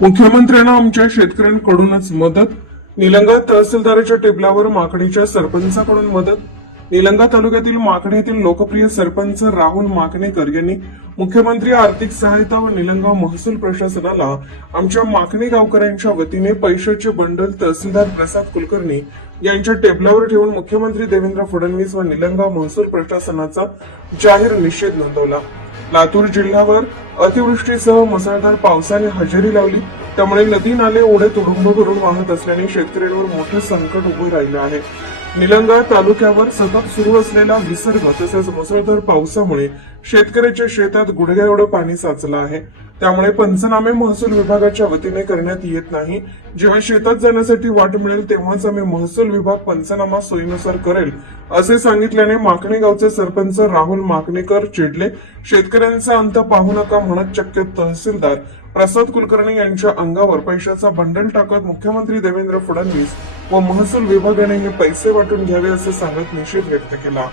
मुख्यमंत्र्यांना आमच्या शेतकऱ्यांकडूनच मदत. निलंगा तहसीलदाराच्या टेबलावर माकणीच्या सरपंचाकडून मदत. निलंगा तालुक्यातील माकडे येथील लोकप्रिय सरपंच राहुल माकणेकर यांनी मुख्यमंत्री आर्थिक सहायता व निलंगा महसूल प्रशासनाला आमच्या माकणे गावकऱ्यांच्या वतीने पैशाचे बंडल तहसीलदार प्रसाद कुलकर्णी यांच्या टेबलावर ठेवून मुख्यमंत्री देवेंद्र फडणवीस व निलंगा महसूल प्रशासनाचा जाहीर निषेध नोंदवला. लातूर जिल्ह्यावर अतिवृष्टीसह मुसळधार पावसाने हजेरी लावली. त्यामुळे नदी नाले ओढे तुडुंब भरून वाहत असल्याने शेतकऱ्यांवर मोठे संकट उभे राहिले आहे. निलंगा तालुक्यावर सतत सुरू असलेला विसर्ग तसेच मुसळधार पावसामुळे शेतकऱ्याच्या शेतात गुडघ्या एवढं पाणी साचलं आहे. त्यामुळे पंचनामे महसूल विभागाच्या वतीने करण्यात येत नाही. जेव्हा शेतात जाण्यासाठी वाट मिळेल तेव्हाच आम्ही महसूल विभाग पंचनामा सोयीनुसार करेल असे सांगितल्याने माकणे गावचे सरपंच राहुल माकणेकर चिडले. शेतकऱ्यांचा अंत पाहू नका म्हणत चक्क तहसीलदार प्रसाद कुलकर्णी यांच्या अंगावर पैशाचा बंडल टाकत मुख्यमंत्री देवेंद्र फडणवीस व महसूल विभागाने हे पैसे वाटून घ्यावे असे सांगत निषेध व्यक्त केला.